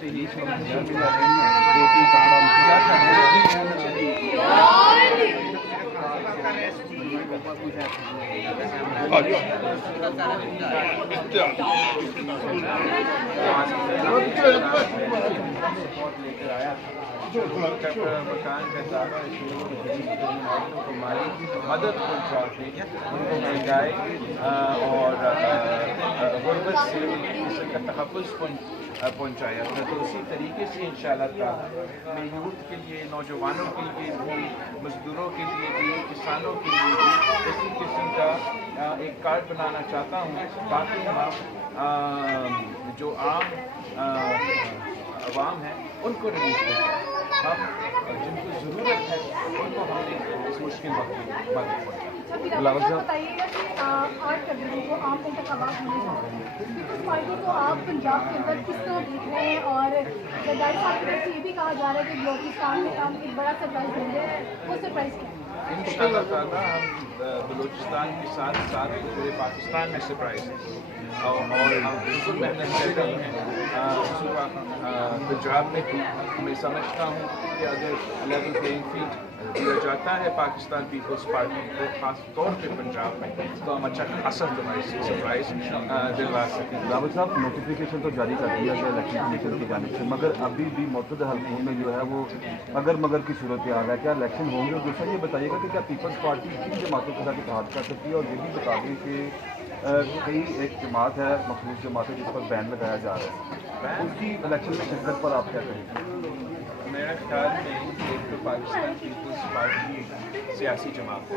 سے ہی روٹی لے کر آیا مکان کا دعویٰ ہماری مدد پہنچاتے ہیں، ان کو مہنگائی اور غربت سے قسم کا تحفظ پہنچایا تھا. تو اسی طریقے سے انشاءاللہ تعالیٰ میں یوتھ کے لیے، نوجوانوں کے لیے بھی، مزدوروں کے لیے بھی، کسانوں کے لیے بھی اسی قسم کا ایک کارڈ بنانا چاہتا ہوں تاکہ ہم جو عام عوام ہیں ان کو ریلیف کر سکیں. ہم جن کو ضرورت ہے ان کو ہم نے اس مشکل وقت میں مدد پہنچائی. بلاول صاحب بتائیے گا کہ 8 فروری کو عام انتخابات ہونے جا رہے ہیں، پیپلز پارٹی کو آپ پنجاب کے اندر کس طرح دیکھ رہے ہیں؟ اور زرداری صاحب کی طرف سے یہ بھی کہا جا رہا ہے کہ بلوچستان میں ہم ایک بڑا سرپرائز دیں گے، وہ سرپرائز کیا ہے؟ انشاءاللہ تعالیٰ ہم بلوچستان کے ساتھ ساتھ پورے پاکستان میں سرپرائز ہیں اور ہم بالکل محنت کر رہے ہیں. پنجاب میں بھی میں سمجھتا ہوں کہ اگر لیول پلینگ فیلڈ دیا جاتا ہے پاکستان پیپلز پارٹی کو، خاص طور پہ پنجاب میں، تو ہم اچھا خاصا سرپرائز دلوا سکیں. بلاول صاحب نوٹیفیکیشن تو جاری کر دیا گیا الیکشن کمیشن کی جانب سے، مگر ابھی بھی متعدد حلقوں میں جو ہے وہ اگر مگر کی صورتحال ہے. کیا الیکشن ہوں گے؟ اور دوسرا یہ بتائیے گا کہ کیا پیپلز پارٹی کن جماعتوں کے ساتھ اتحاد کر سکتی ہے؟ اور یہ بھی بتا دیں کہ کئی ایک جماعت ہے، مخصوص جماعت ہے جس پر بین لگایا جا رہا ہے، اس کی الیکشن میں شرکت پر آپ کیا کہیں گے؟ میرا خیال میں ایک تو پاکستان پیپلز پارٹی ایک سیاسی جماعت ہے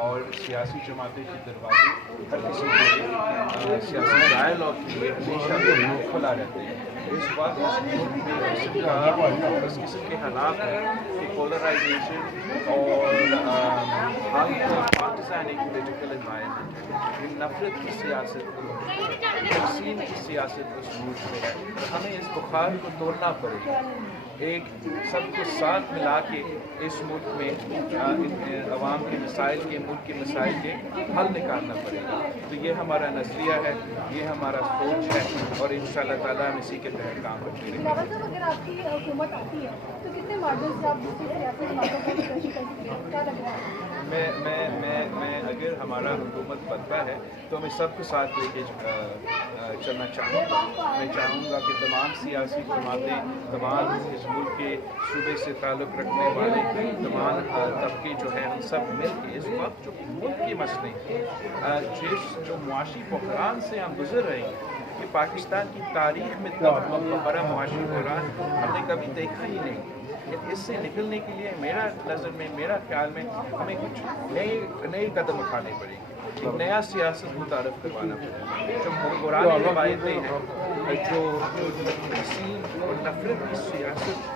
اور سیاسی جماعتیں کے دروازے ہر کسی کے سیاسی ڈائلاگ کے لیے ہمیشہ کھلا رہتے ہیں. اس وقت اس قسم کے حالات ہیں کہ پولرائزیشن اور پاکستان ایک پولیٹیکل انوائرمنٹ ہے، نفرت کی سیاست، تقسیم کی سیاست اس ملک میں ہے. ہمیں اس بخار کو توڑنا پڑے گا، ایک سب کو ساتھ ملا کے اس ملک میں عوام کے مسائل کے، ملک کے مسائل کے حل نکالنا پڑے گا. تو یہ ہمارا نظریہ ہے، یہ ہمارا سوچ ہے اور انشاءاللہ تعالیٰ ہم اسی کے تحت کام کرتے رہیں گے. بلاول صاحب اگر آپ کی حکومت آتی ہے تو کتنے ماڈل سے آپ دوسری سیاسی جماعتوں کو بھی پیش کر سکتے ہیں؟ کیا لگ رہا ہے؟ میں اگر ہمارا حکومت بنتا ہے تو میں سب کو ساتھ لے کے چلنا چاہوں گا. میں چاہوں گا کہ تمام سیاسی جماعتیں، تمام اس ملک کے صوبے سے تعلق رکھنے والے تمام طبقے جو ہیں ہم سب مل کے اس وقت جو ملک کے مسئلے جس جو معاشی بحران سے ہم گزر رہے ہیں کہ پاکستان کی تاریخ میں بڑا معاشی بحران ہم نے کبھی دیکھا ہی نہیں. اس سے نکلنے کے لیے میرا نظر میں، میرا خیال میں ہمیں کچھ نئے قدم اٹھانے پڑیں گے، ایک نیا سیاست متعارف کروانا پڑے گا. جو پرانی روایتیں ہیں، جو تقسیم اور نفرت کی سیاست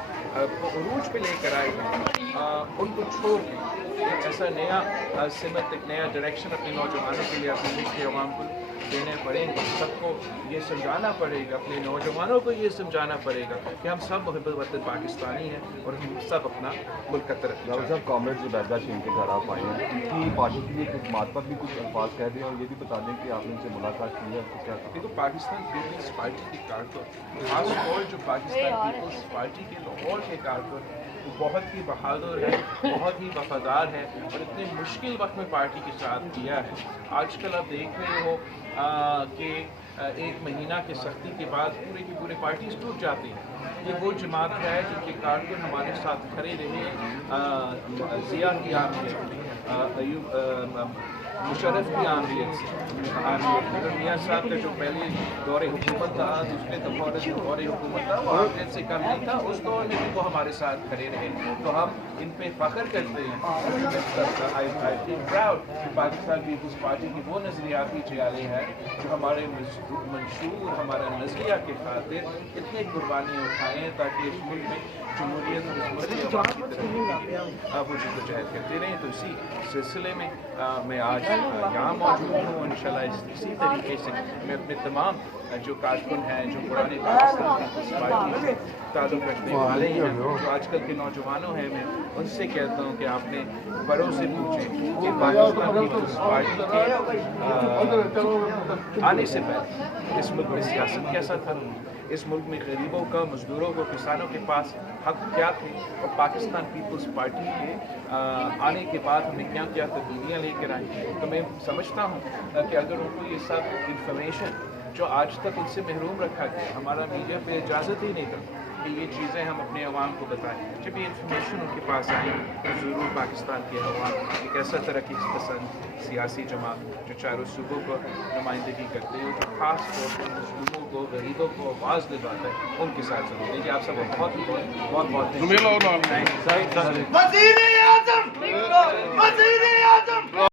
کو عروج پہ لے کر آئے ہیں، ان کو چھوڑ کے ایک ایسا نیا سمت، ایک نیا ڈائریکشن اپنے نوجوانوں کے لیے، اپنے ملک کے عوام کو دینے پڑیں گے. سب کو یہ سمجھانا پڑے گا، اپنے نوجوانوں کو یہ سمجھانا پڑے گا کہ ہم سب محبت وطن پاکستانی ہیں اور ہم سب اپنا ملک کا ترقی. بلاول صاحب کامریڈ زبیدہ شین کے گھر آپ آئے ہیں، کہ پارٹی کی ایک خدمات پر بھی کچھ الفاظ کہہ دیں اور یہ بھی بتا دیں کہ آپ نے ان سے ملاقات کی ہے. دیکھو پاکستان پیپلز پارٹی کے کارکن، خاص طور جو پاکستان پیپلز پارٹی کے لاہور کے کارکن، وہ بہت ہی بہادر ہے، بہت ہی وفادار ہے اور اتنے مشکل وقت میں پارٹی کے ساتھ دیا ہے. آج کل آپ دیکھ رہے ہو کہ ایک مہینہ کی سختی کے بعد پورے کی پورے پارٹیز ٹوٹ جاتی ہیں. یہ وہ جماعت ہے جن کے کارکن ہمارے ساتھ کھڑے رہے. ضیاء کی آمریت، مشرف کی آمریت سے، میاں صاحب کا جو پہلے دور حکومت تھا، دوسرے دور حکومت تھا، وہ آمریت سے کم نہیں تھا. اس دور میں بھی وہ ہمارے ساتھ کھڑے رہے. تو ہم ان پہ فخر کرتے ہیں. پاکستان پیپلز پارٹی کی وہ نظریاتی چیالے ہیں جو ہمارے منشور، ہمارا نظریہ کے خاطر اتنے قربانیاں اٹھائے ہیں تاکہ اس ملک میں جمہوریت اور اس ملک کی عوام کی طرف وہ جدوجہد کرتے رہیں. تو اسی سلسلے میں میں آج یہاں موجود ہوں. انشاءاللہ اسی طریقے سے میں اپنے تمام جو کارکن ہیں، جو پرانے پاکستان پیپلز پارٹی سے تعلق رکھنے والے ہیں، جو آج کل کے نوجوانوں ہیں، میں ان سے کہتا ہوں کہ آپ نے بڑوں سے پوچھیں کہ پاکستان پیپلز پارٹی کے آنے سے پہلے اس ملک میں سیاست کیسا تھا، اس ملک میں غریبوں کا، مزدوروں کو، کسانوں کے پاس حق کیا تھے اور پاکستان پیپلز پارٹی کے آنے کے بعد ہمیں کیا کیا تبدیلیاں لے کر آئی. تو میں سمجھتا ہوں کہ اگر ان کو یہ سب انفارمیشن جو آج تک ان سے محروم رکھا گیا، ہمارا میڈیا پہ اجازت ہی نہیں تھا کہ یہ چیزیں ہم اپنے عوام کو بتائیں، جب یہ انفارمیشن ان کے پاس آئی تو ضرور پاکستان کے عوام ایک ایسا ترقی پسند سیاسی جماعت جو چاروں صوبوں کو نمائندگی کرتے ہیں، جو خاص طور پر مظلوموں کو، غریبوں کو آواز دلواتا ہے، ان کے ساتھ ضرور دیجیے. آپ سب کو بہت بہت وزیر اعظم